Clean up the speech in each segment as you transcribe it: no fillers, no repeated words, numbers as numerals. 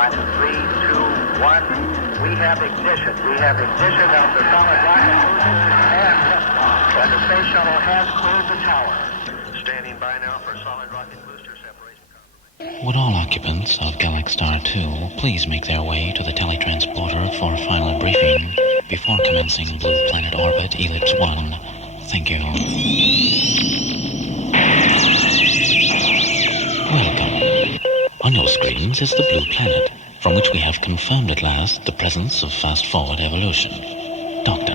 Minus 3, 2, 1. We have ignition. We have ignition of the solid rocket booster and liftoff. And the space shuttle has cleared the tower. Standing by now for solid rocket booster separation confirmation. Would all occupants of Galaxstar 2 please make their way to the teletransporter for final briefing before commencing Blue Planet Orbit Ellipse 1. Thank you. Welcome. On your screens is the Blue Planet, from which we have confirmed at last the presence of fast-forward evolution. Doctor.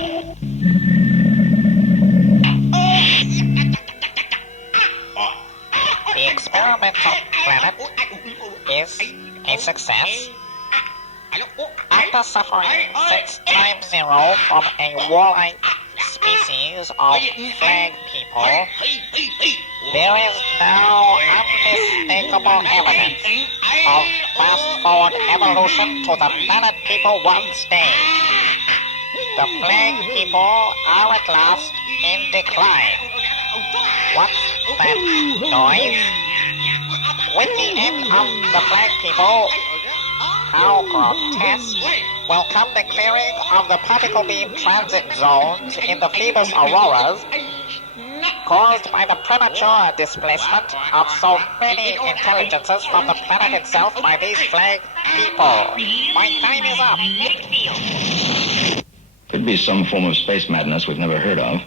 The experimental planet is a success. After suffering 6 times 0 from a warlike species of flag people, there is now unmistakable evidence of fast-forward evolution to the planet people once named. The flag people are at last in decline. What's that noise? With the end of the flag people, how grotesque will come the clearing of the particle beam transit zones in the Phoebus auroras caused by the premature displacement of so many intelligences from the planet itself by these flag people. My time is up. Could be some form of space madness we've never heard of.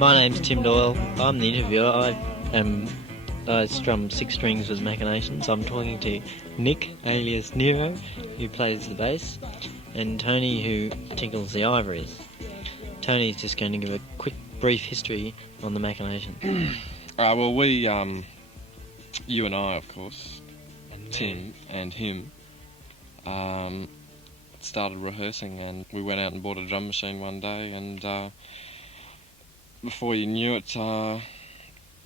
My name's Tim Doyle. I'm the interviewer. I strum 6 strings with Machinations. I'm talking to Nick, alias Nero, who plays the bass, and Tony, who tinkles the ivories. Tony's just going to give a quick, brief history on the Machinations. Well, we, you and I, of course, Tim and him, started rehearsing, and we went out and bought a drum machine one day, and before you knew it,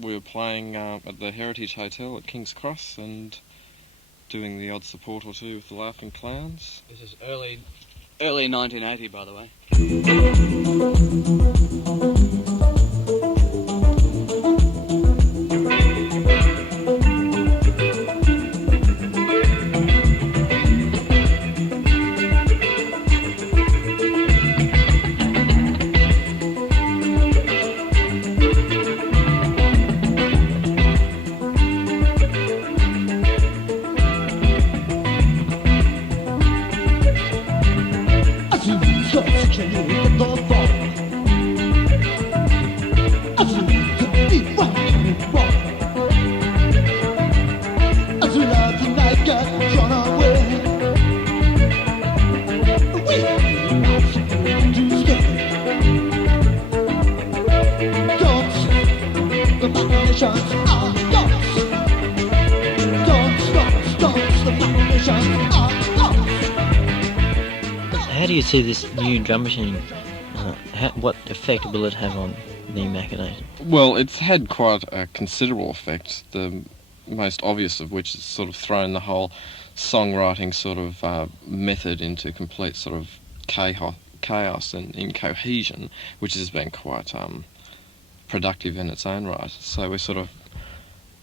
we were playing at the Heritage Hotel at King's Cross and doing the odd support or two with the Laughing Clowns. This is early 1980, by the way. do you see this new drum machine? What effect will it have on the Machination? Well, it's had quite a considerable effect, the most obvious of which is sort of thrown the whole songwriting sort of method into complete sort of chaos and incohesion, which has been quite productive in its own right. So we're sort of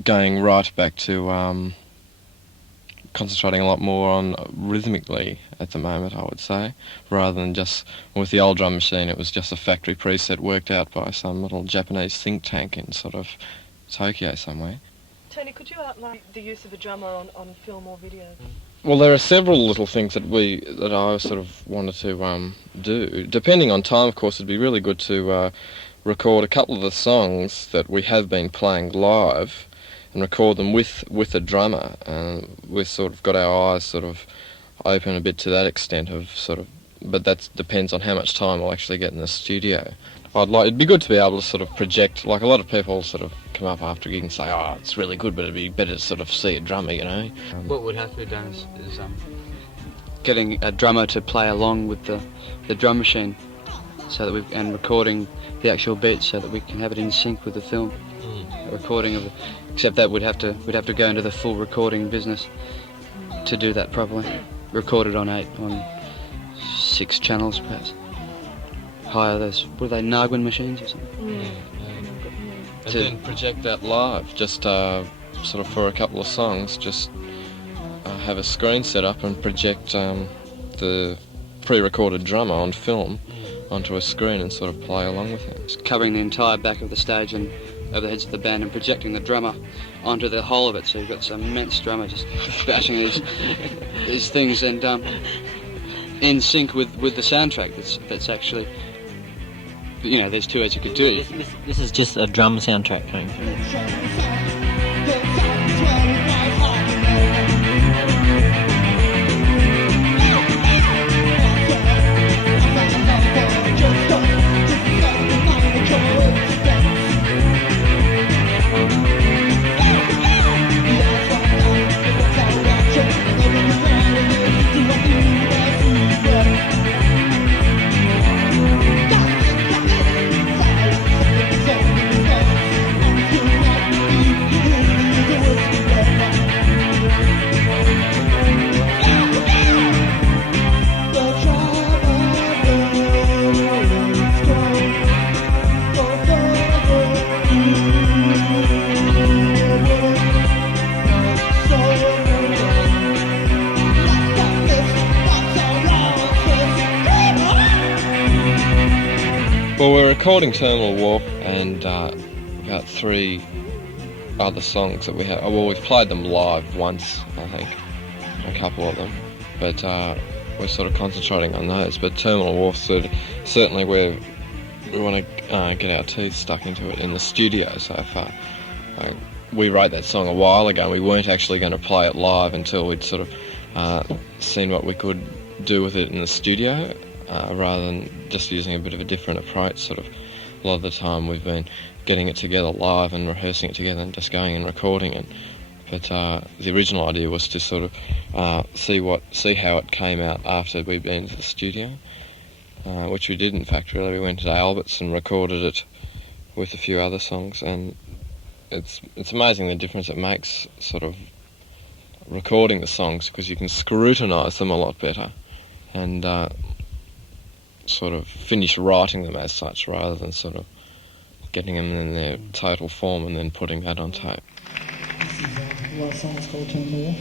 going right back to concentrating a lot more on rhythmically at the moment, I would say, rather than just with the old drum machine. It was just a factory preset worked out by some little Japanese think tank in sort of Tokyo somewhere. Tony, could you outline the use of a drummer on film or video? Well, there are several little things that I sort of wanted to do. Depending on time, of course, it'd be really good to record a couple of the songs that we have been playing live and record them with a drummer. We've sort of got our eyes sort of open a bit to that extent of sort of, but that depends on how much time we'll actually get in the studio. It'd be good to be able to sort of project, like a lot of people sort of come up after a gig and say, oh, it's really good, but it'd be better to sort of see a drummer, you know. What would have to be done is getting a drummer to play along with the drum machine, so that and recording the actual beats so that we can have it in sync with the film. A recording of it. Except that we'd have to go into the full recording business to do that properly. Record it on 6 channels perhaps. Hire those, what are they, Nargwin machines or something? And then project that live, just sort of for a couple of songs, just have a screen set up and project the pre-recorded drummer on film onto a screen and sort of play along with it. Just covering the entire back of the stage and over the heads of the band and projecting the drummer onto the whole of it, so you've got some immense drummer just bashing these things and in sync with the soundtrack that's actually, you know, there's two ways you could do it. This is just a drum soundtrack going through. Well, we're recording Terminal Wharf and about 3 other songs that we have. Well, we've played them live once, I think, a couple of them, but we're sort of concentrating on those. But Terminal Wharf, certainly we want to get our teeth stuck into it in the studio so far. We wrote that song a while ago. We weren't actually going to play it live until we'd sort of seen what we could do with it in the studio. Rather than just using a bit of a different approach. Sort of a lot of the time we've been getting it together live and rehearsing it together and just going and recording it. But the original idea was to sort of see how it came out after we'd been to the studio, which we did in fact really. We went to Albert's and recorded it with a few other songs, and it's amazing the difference it makes sort of recording the songs, because you can scrutinise them a lot better and sort of finish writing them as such, rather than sort of getting them in their total form and then putting that on tape. A lot of songs called Terminal Wharf.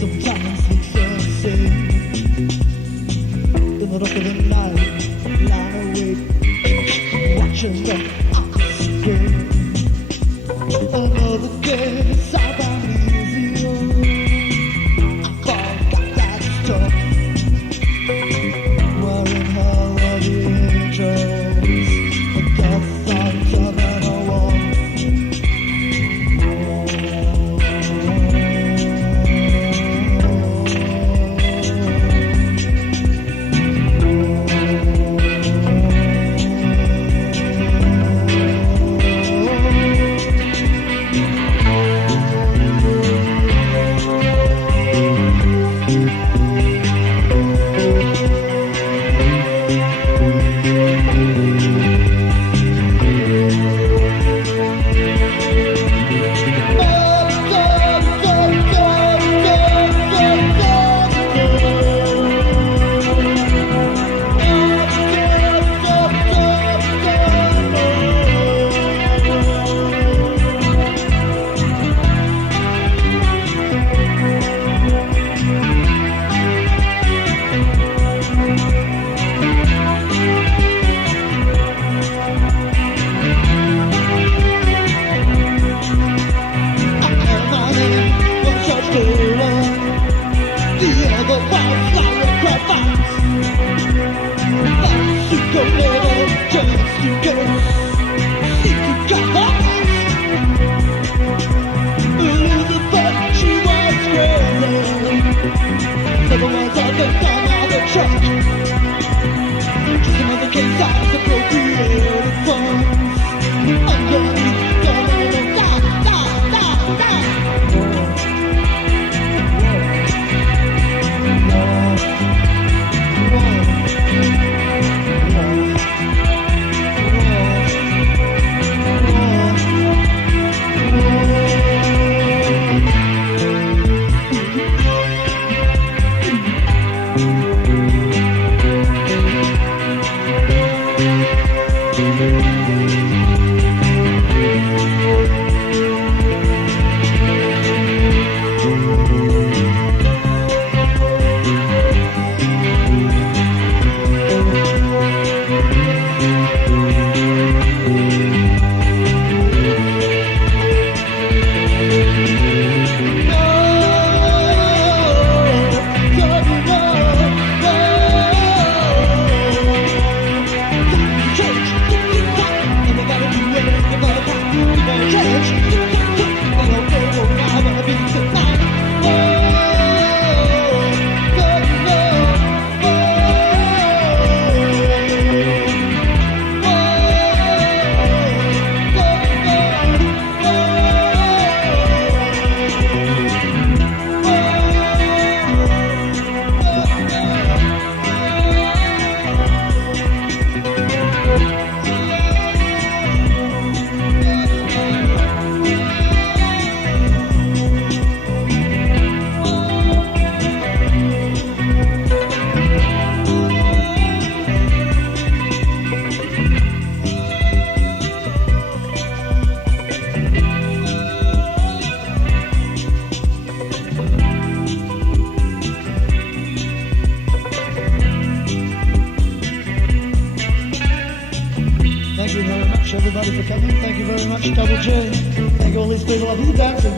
Sometimes it's unsafe. everybody for coming. Thank you very much, Double G. Thank all these people up here dancing.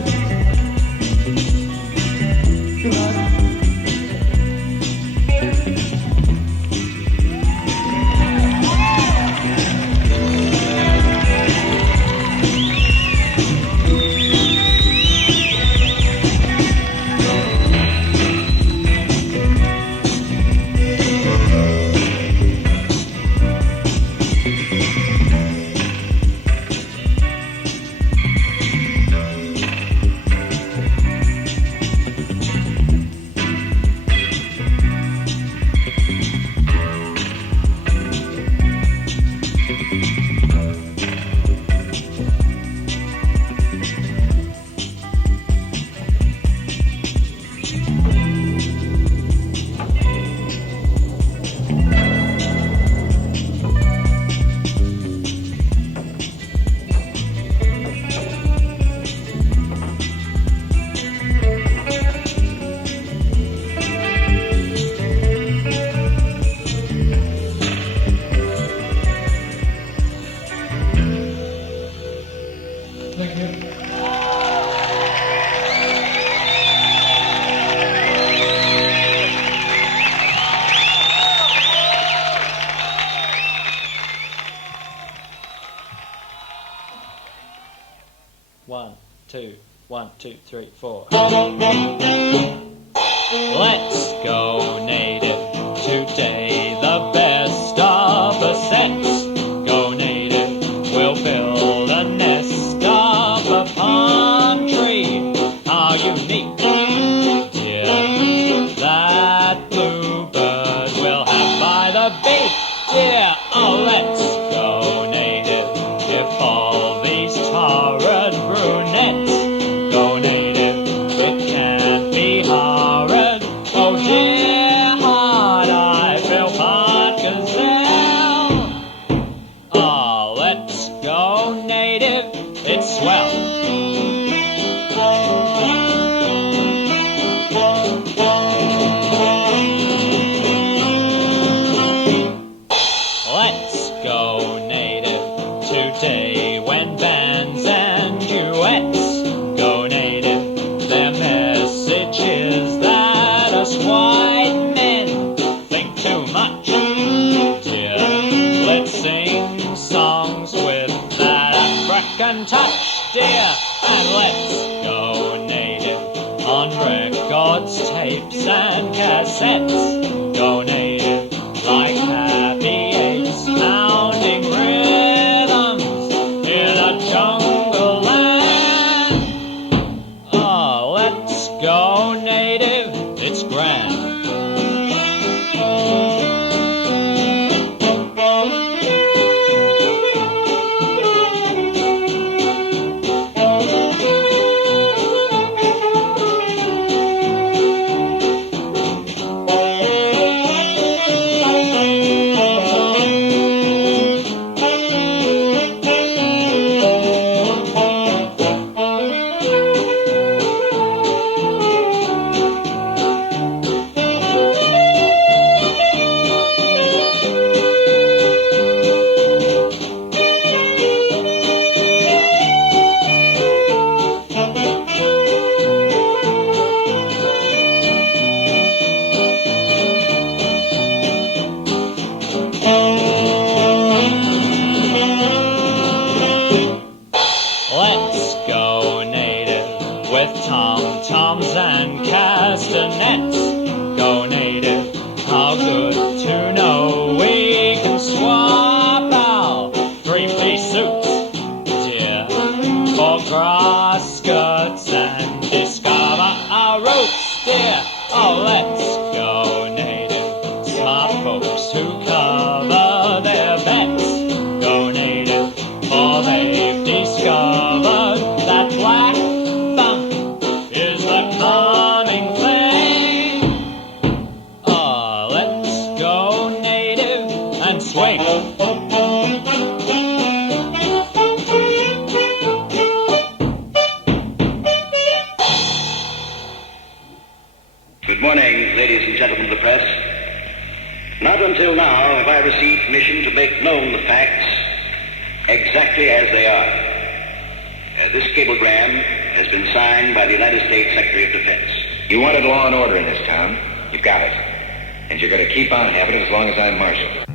Good night. One, two, three, four. Let's go native today, the best of the sets. Go native, we'll build a nest of a palm tree. How unique, yeah, that bluebird will have by the beak. Yeah, oh, let's go native, if all these torrid brunettes go native, it can't be horrid. Oh dear heart, I feel part gazelle. Oh, let's go native, it's swell. Let's go native today when bands and duets go native. Their message is that us white men think too much. Dear, let's sing songs with that African touch, dear, and let's go native on records, tapes, and cassettes. Go native like happy apes, pounding rhythms in a jungle land. Oh, let's go native, it's grand. Let's go native with tom-toms and castanets. Go native, how good to know we can swap our three-piece suits, dear, for grass skirts and discover our roots, dear. Oh, let's go native, smart folks who cover their bets. Go native, for they've discovered that black funk is the coming thing. Oh, let's go native and swing. Good morning, ladies and gentlemen of the press. Not until now have I received permission to make known the facts exactly as they are. This cablegram has been signed by the United States Secretary of Defense. You wanted law and order in this town. You've got it. And you're going to keep on having it as long as I'm marshal.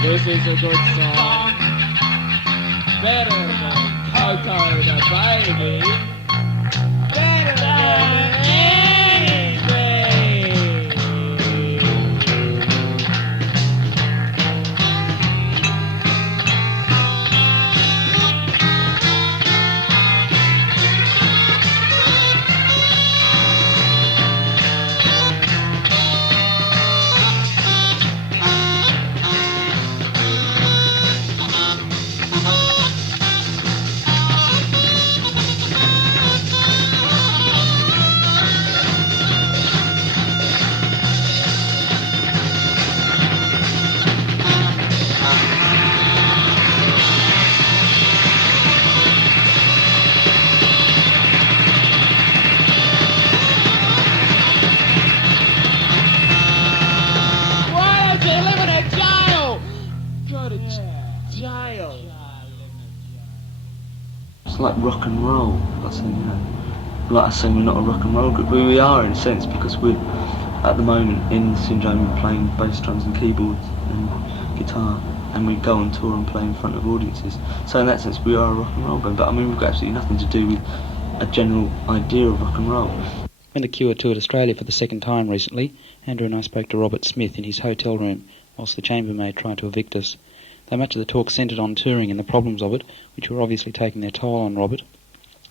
This is a good song. Better than Coco the Baby. Better than anything. Like rock and roll. I saying, you know, like I saying we're not a rock and roll group, but we are in a sense because we're at the moment in Syndrome we're playing bass, drums and keyboards and guitar, and we go on tour and play in front of audiences. So in that sense we are a rock and roll band, but I mean we've got absolutely nothing to do with a general idea of rock and roll. When the Cure toured Australia for the second time recently, Andrew and I spoke to Robert Smith in his hotel room whilst the chambermaid tried to evict us. Though much of the talk centred on touring and the problems of it, which were obviously taking their toll on Robert,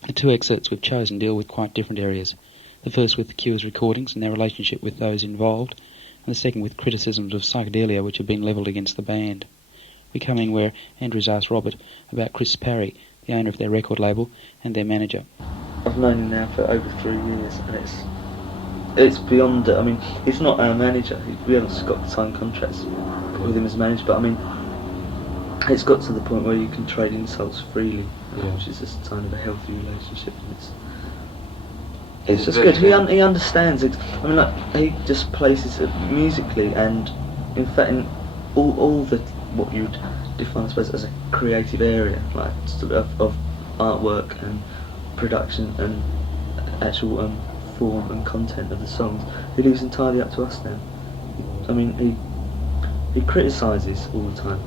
the two excerpts we've chosen deal with quite different areas. The first with the Cure's recordings and their relationship with those involved, and the second with criticisms of psychedelia which have been levelled against the band. We come in where Andrews asked Robert about Chris Parry, the owner of their record label, and their manager. I've known him now for over 3 years, and it's beyond. I mean, he's not our manager. We haven't got signed contracts with him as manager, but I mean, it's got to the point where you can trade insults freely, which is just kind of a healthy relationship. And it's just good. He understands it. I mean, like he just places it musically, and in fact, in all the what you would define, I suppose, as a creative area, like sort of artwork and production and actual form and content of the songs, he leaves entirely up to us now. I mean, he criticises all the time,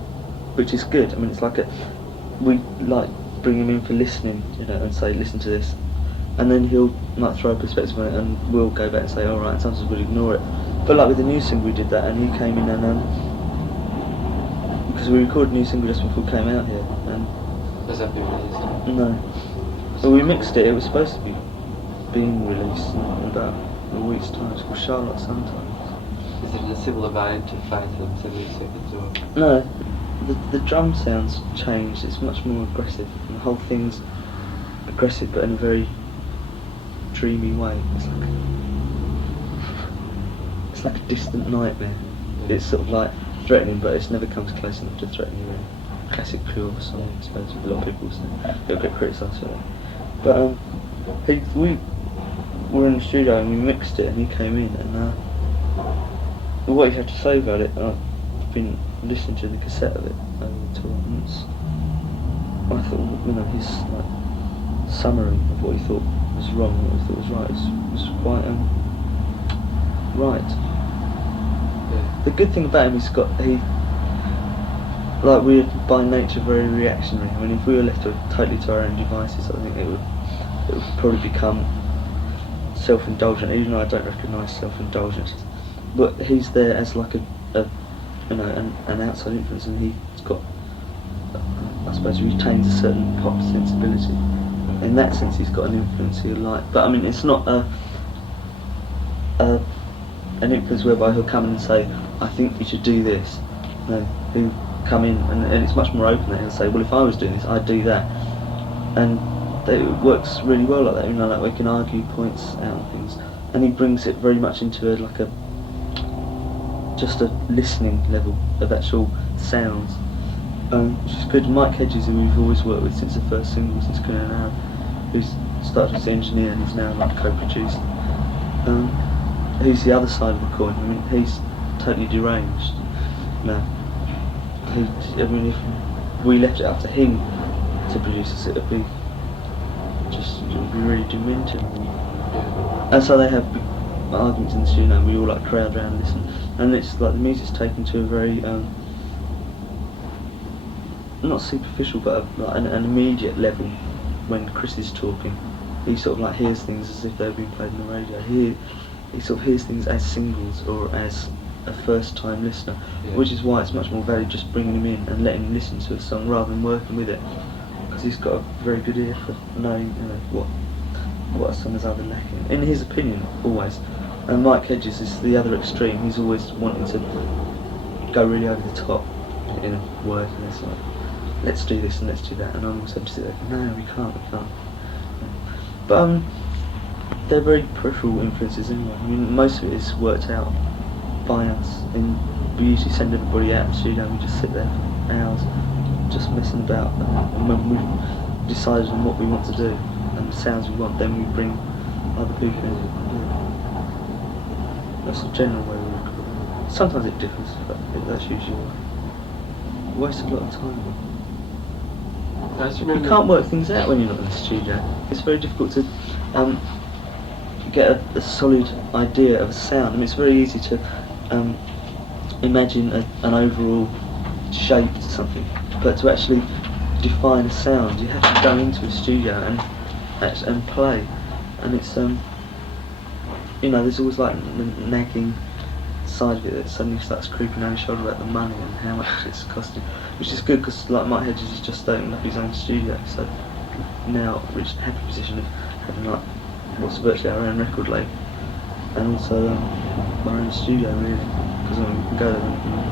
which is good. I mean, it's like we like bring him in for listening, you know, and say, listen to this, and then he'll like throw a perspective on it, and we'll go back and say, all right, and sometimes we'll ignore it. But like with the new single, we did that, and he came in and because we recorded a new single just before we came out here, and has that been released? No, but we mixed it. It was supposed to be being released in about a week's time. It's called Charlotte Sometimes. Is it a similar vein to Faith and 70 Seconds or? No, the drum sounds changed. It's much more aggressive. And the whole thing's aggressive, but in a very dreamy way. It's like a distant nightmare. Yeah. It's sort of like threatening, but it never comes close enough to threaten you. Really. Classic Pure song, I suppose. A lot of people say it'll get criticised for that. But we were in the studio and we mixed it, and he came in, and what he had to say about it, I've been listening to the cassette of it over the tour, and I thought, his summary of what he thought was wrong and what he thought was right was quite right. Yeah. The good thing about him is we're by nature very reactionary. I mean, if we were left totally to our own devices, I think it would probably become self-indulgent, even though I don't recognise self-indulgence. But he's there as like an outside influence, and he's got, I suppose, retains a certain pop sensibility. In that sense, he's got an influence he'll like. But I mean, it's not an influence whereby he'll come in and say, I think you should do this. No, he'll come in and it's much more open. He'll say, well, if I was doing this, I'd do that. And it works really well like that. Like we can argue points out and things. And he brings it very much into just a listening level of actual sounds, which is good. Mike Hedges, who we've always worked with since the first single, since Couldn't An Hour, who's started as the engineer and he's now like co-produced. He's the other side of the coin. I mean, he's totally deranged. If we left it up to him to produce us, it would be really demented. And so they have big arguments in the studio, and we all like crowd around and listen. And it's like the music's taken to a very not superficial, but an immediate level. When Chris is talking, he sort of like hears things as if they've been played on the radio. He sort of hears things as singles or as a first-time listener, which is why it's much more valuable just bringing him in and letting him listen to a song rather than working with it, because he's got a very good ear for knowing what a song is either lacking, in his opinion, always. And Mike Hedges is the other extreme. He's always wanting to go really over the top in a word, and it's like, let's do this and let's do that, and I'm also just sit there, no, we can't. But they're very peripheral influences anyway. I mean, most of it is worked out by us, and we usually send everybody out in the studio and we just sit there for hours just messing about, and when we've decided on what we want to do and the sounds we want, then we bring other people in. That's the general way we record. Sometimes it differs, but that's usually why. We waste a lot of time. You can't work things out when you're not in the studio. It's very difficult to get a solid idea of a sound. I mean, it's very easy to imagine an overall shape to something, but to actually define a sound, you have to go into a studio and play. And it's there's always like the nagging side of it that suddenly starts creeping over your shoulder about the money and how much it's costing, which is good because like Mike Hedges is just starting up his own studio, so now we're in a happy position of having like what's virtually our own record label and also our own studio really, because we can go there and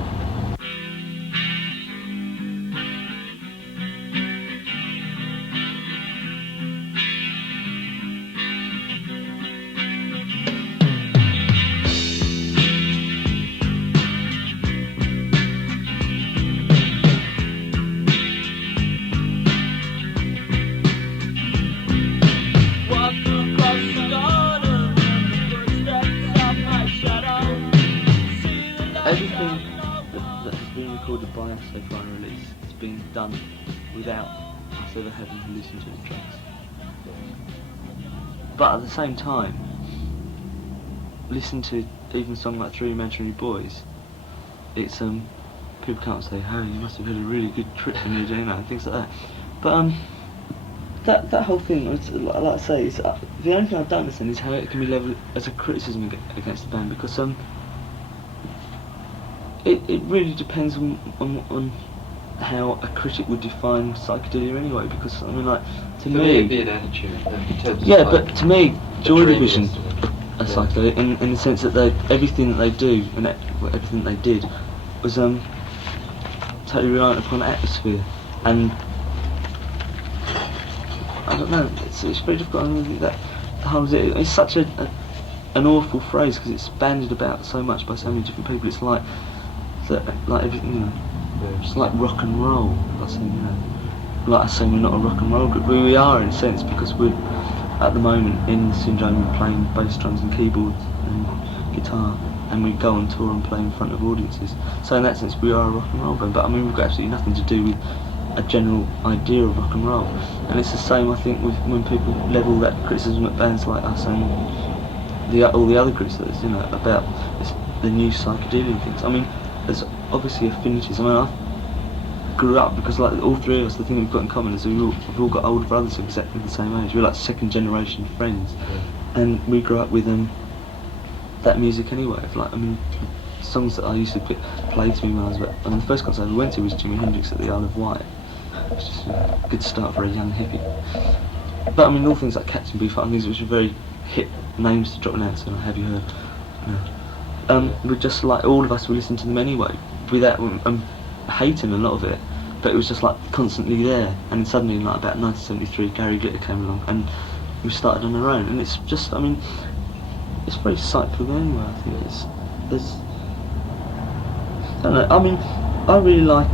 so far release, it's been done without us ever having to listen to the tracks. But at the same time, listen to even a song like Three Imaginary Boys, it's people can't say, oh, you must have had a really good trip when you were doing that and things like that. But that whole thing, like I say, is the only thing I don't understand is how it can be levelled as a criticism against the band, because it really depends on how a critic would define psychedelia anyway, because I mean, like, to me it'd be an attitude. Yeah, but to me, Joy Division a psychedelic in the sense that everything that they do and everything they did was totally reliant upon atmosphere, and I don't know. It's very difficult. I mean, that it's such an awful phrase because it's bandied about so much by so many different people. It's like everything, you know. It's like rock and roll. Like I say, we're not a rock and roll group. We are in a sense because we're at the moment in Syndrome we're playing bass, drums, and keyboards and guitar, and we go on tour and play in front of audiences. So in that sense, we are a rock and roll band. But I mean, we've got absolutely nothing to do with a general idea of rock and roll. And it's the same, I think, with when people level that criticism at bands like us and all the other groups that you know about the new psychedelic things. I mean, there's obviously affinities. I mean, I grew up because like all three of us, the thing we've got in common is we've all got older brothers who are exactly the same age. We're like second generation friends, and we grew up with that music anyway. Like, I mean, songs that I used to play to me when I was about. I mean, the first concert I ever went to was Jimi Hendrix at the Isle of Wight. It's just a good start for a young hippie. But I mean, all things like Captain Beefheart and things which are very hip names to drop an answer. Have you heard? No. We just like all of us. We listened to them anyway, without hating a lot of it. But it was just like constantly there. And then suddenly, in like about 1973, Gary Glitter came along, and we started on our own. And it's just, I mean, it's very cyclical anyway. I think there's. I don't know. I mean, I really like.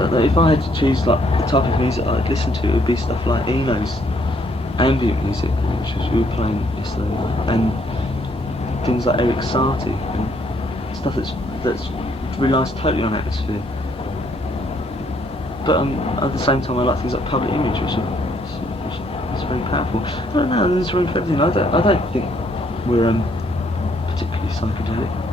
If I had to choose like the type of music I'd listen to, it would be stuff like Eno's ambient music, which we were playing yesterday, and things like Eric Satie and stuff that relies totally on atmosphere. But at the same time, I like things like Public Image, which is very powerful. I don't know. There's room for everything. I don't think we're particularly psychedelic.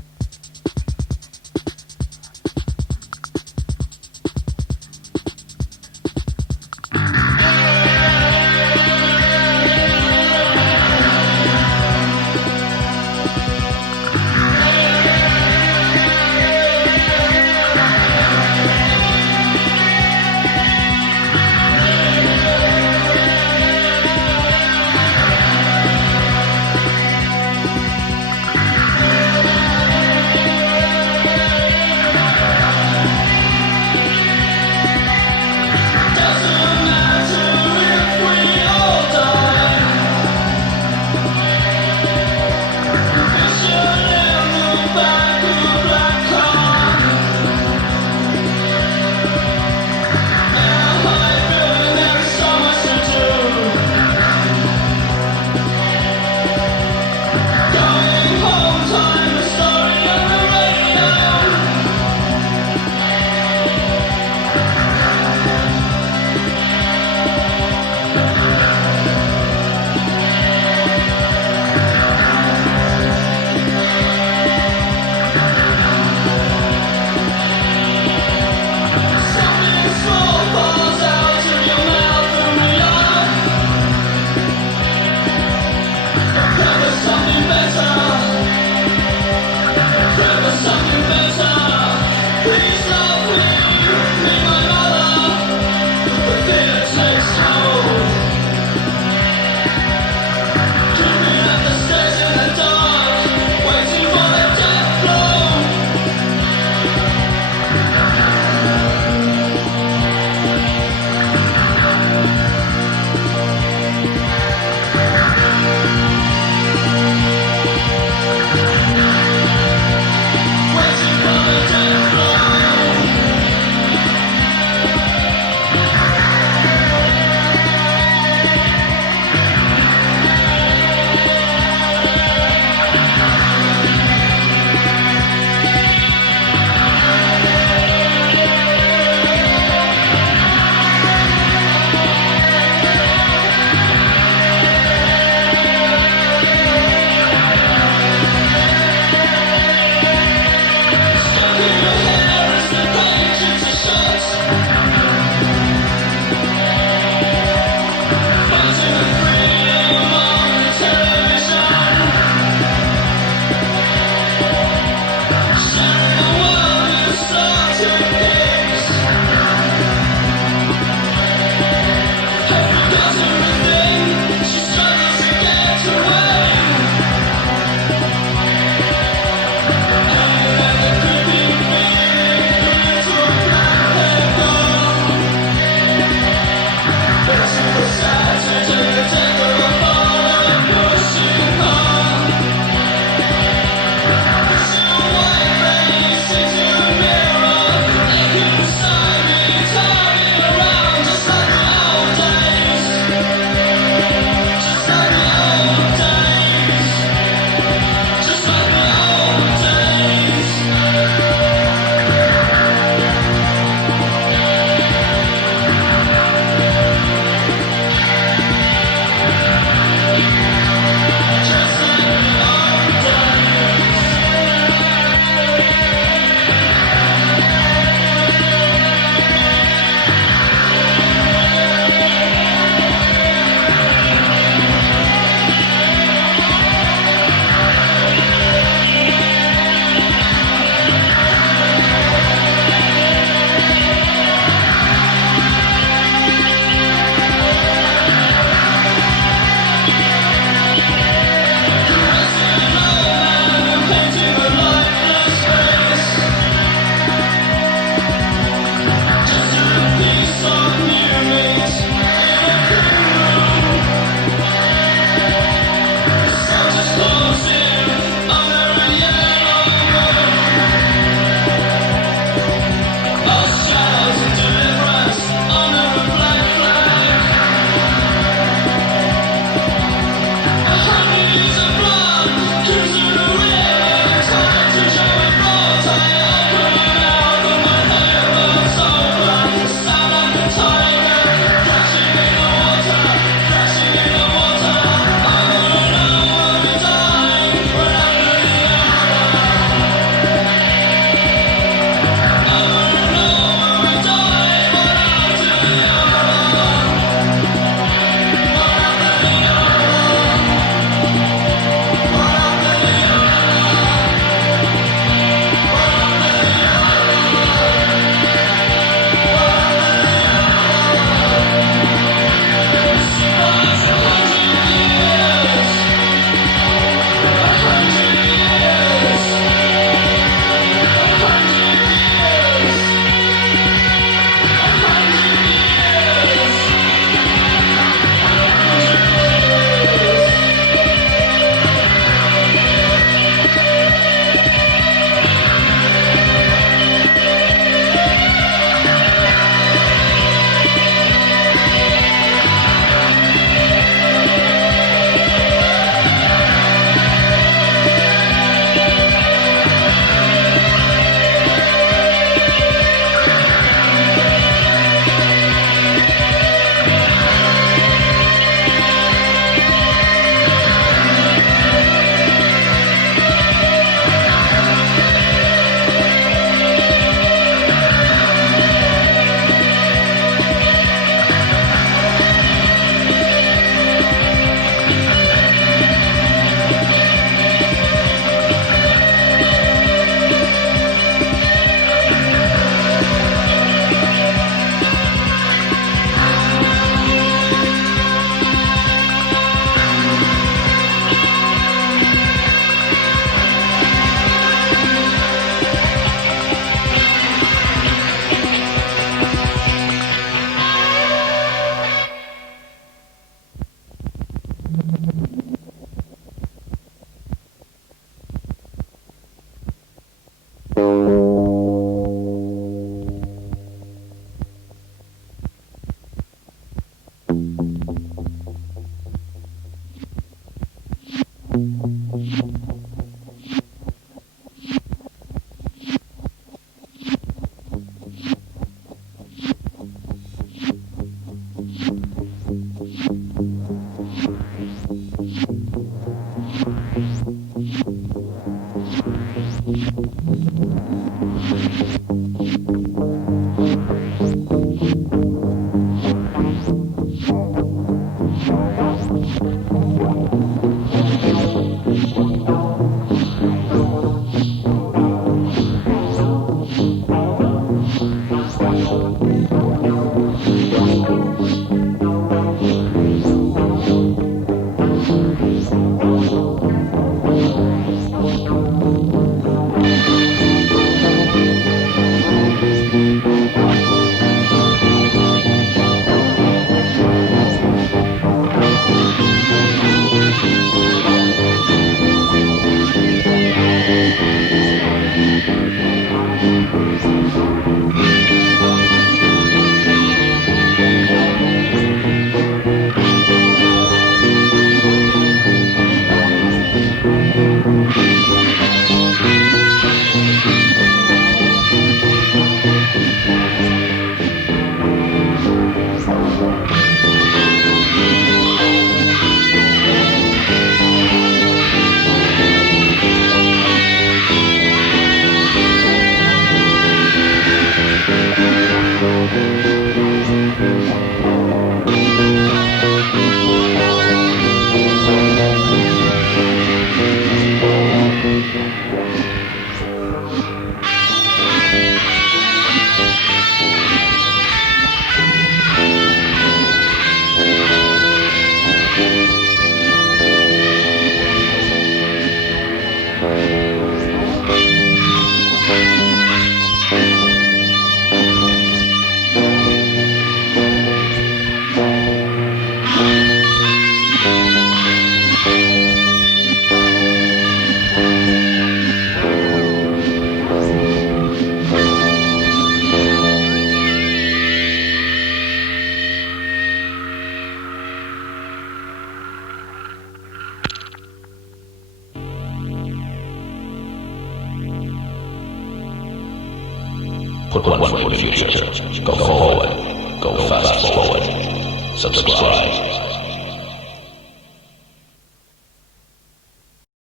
Put one foot in the future. Go forward. Go fast forward. Subscribe.